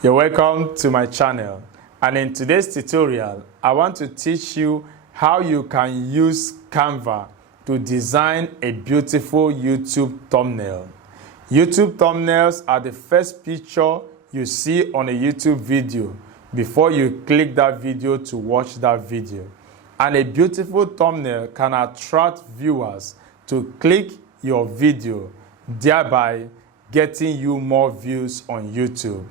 You're welcome to my channel, and in today's tutorial I want to teach you how you can use Canva to design a beautiful YouTube thumbnail. YouTube thumbnails are the first picture you see on a YouTube video before you click that video to watch that video. And a beautiful thumbnail can attract viewers to click your video, thereby getting you more views on YouTube.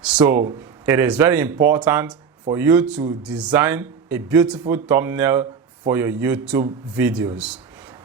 So it is very important for you to design a beautiful thumbnail for your YouTube videos.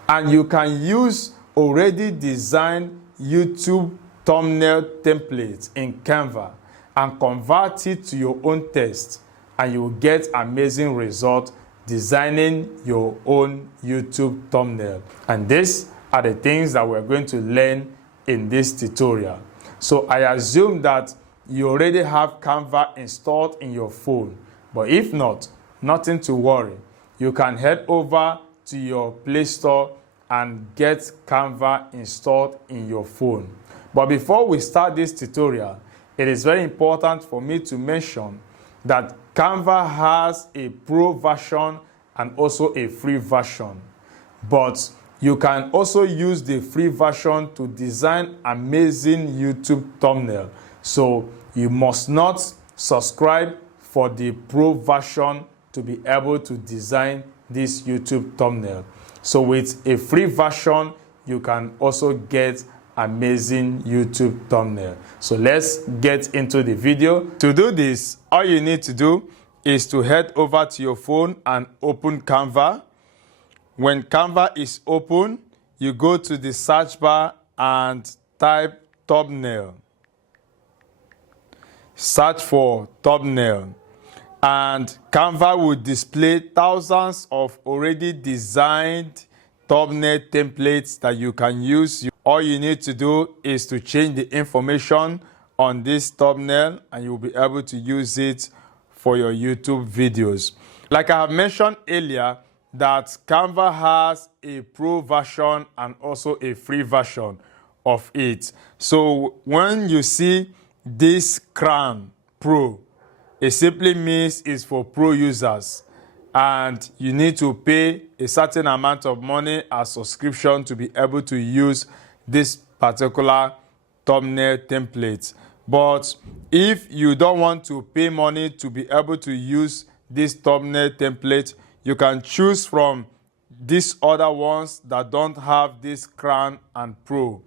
And you can use already designed YouTube thumbnail templates in Canva and convert it to your own taste, and you will get amazing results designing your own YouTube thumbnail. And these are the things that we're going to learn in this tutorial. So I assume that you already have Canva installed in your phone, but if not, nothing to worry. You can head over to your Play Store and get Canva installed in your phone. But before we start this tutorial, it is very important for me to mention that Canva has a pro version and also a free version. But you can also use the free version to design amazing YouTube thumbnail. So you must not subscribe for the pro version to be able to design this YouTube thumbnail. So with a free version, you can also get amazing YouTube thumbnail. So let's get into the video. To do this, all you need to do is to head over to your phone and open Canva. When Canva is open, you go to the search bar and type thumbnail. Search for thumbnail, and Canva will display thousands of already designed thumbnail templates that you can use. All you need to do is to change the information on this thumbnail, and you'll be able to use it for your YouTube videos. Like I have mentioned earlier, that Canva has a pro version and also a free version of it. So when you see this crown pro, it simply means it's for pro users, and you need to pay a certain amount of money as subscription to be able to use this particular thumbnail template. But if you don't want to pay money to be able to use this thumbnail template, you can choose from these other ones that don't have this crown and pro,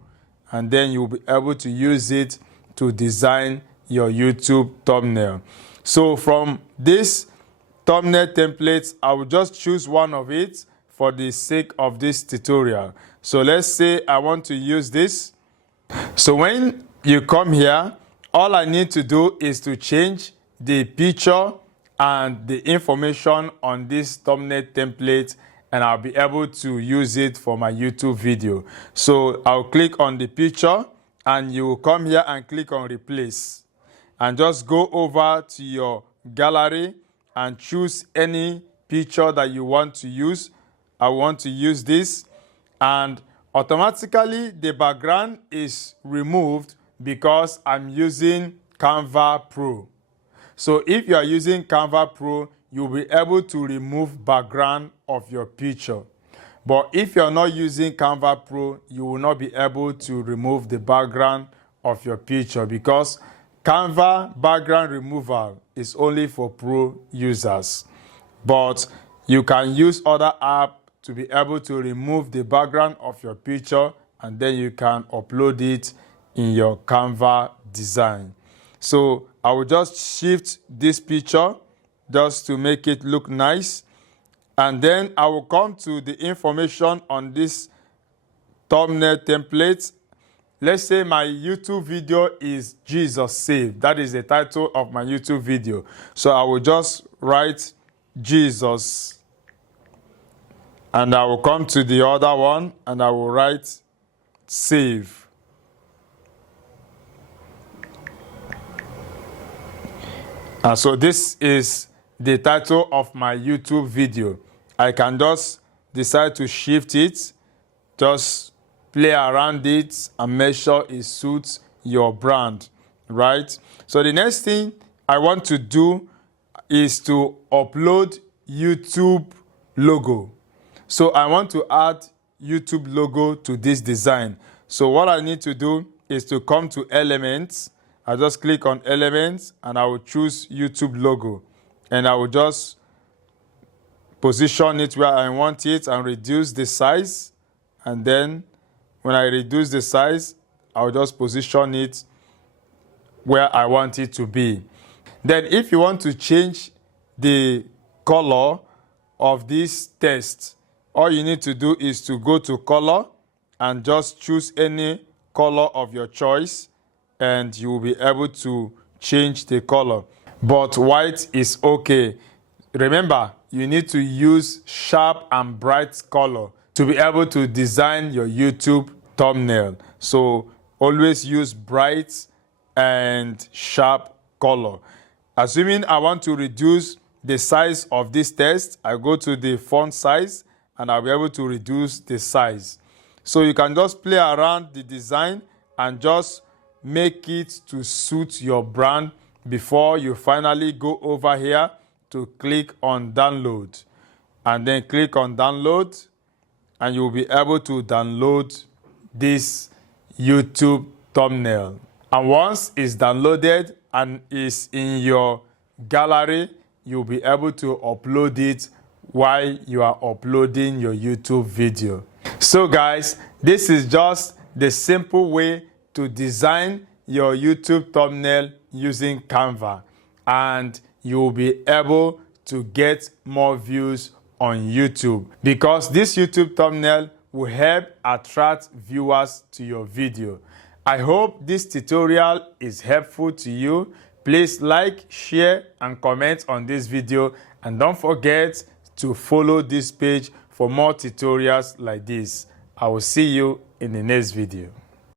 and then you'll be able to use it to design your YouTube thumbnail. So from this thumbnail templates, I will just choose one of it for the sake of this tutorial. So let's say I want to use this. So when you come here, all I need to do is to change the picture and the information on this thumbnail template, and I'll be able to use it for my YouTube video. So I'll click on the picture, and you will come here and click on replace, and just go over to your gallery and choose any picture that you want to use. I want to use this, and automatically the background is removed because I'm using Canva Pro. So if you are using Canva Pro, you'll be able to remove background of your picture. But if you're not using Canva Pro, you will not be able to remove the background of your picture, because Canva background removal is only for pro users. But you can use other apps to be able to remove the background of your picture, and then you can upload it in your Canva design. So I will just shift this picture just to make it look nice. And then I will come to the information on this thumbnail template. Let's say my YouTube video is Jesus Saved. That is the title of my YouTube video. So I will just write Jesus. And I will come to the other one and I will write Save. And so this is the title of my YouTube video. I can just decide to shift it, just play around it and make sure it suits your brand. right? So the next thing I want to do is to upload YouTube logo. So I want to add YouTube logo to this design. So what I need to do is to come to Elements. I just click on Elements and I will choose YouTube logo. And I will just position it where I want it and reduce the size. And then when I reduce the size, I'll just position it where I want it to be. Then if you want to change the color of this text, all you need to do is to go to color and just choose any color of your choice and you will be able to change the color. But white is okay. Remember, you need to use sharp and bright color to be able to design your YouTube thumbnail. So always use bright and sharp color. Assuming I want to reduce the size of this text, I go to the font size and I'll be able to reduce the size. So you can just play around the design and just make it to suit your brand before you finally go over here to click on download. And then click on download and you'll be able to download this YouTube thumbnail. And once it's downloaded and is in your gallery, you'll be able to upload it while you are uploading your YouTube video. So guys, this is just the simple way to design your YouTube thumbnail using Canva, and you will be able to get more views on YouTube because this YouTube thumbnail will help attract viewers to your video. I hope this tutorial is helpful to you. Please like, share, and comment on this video, and don't forget to follow this page for more tutorials like this. I will see you in the next video.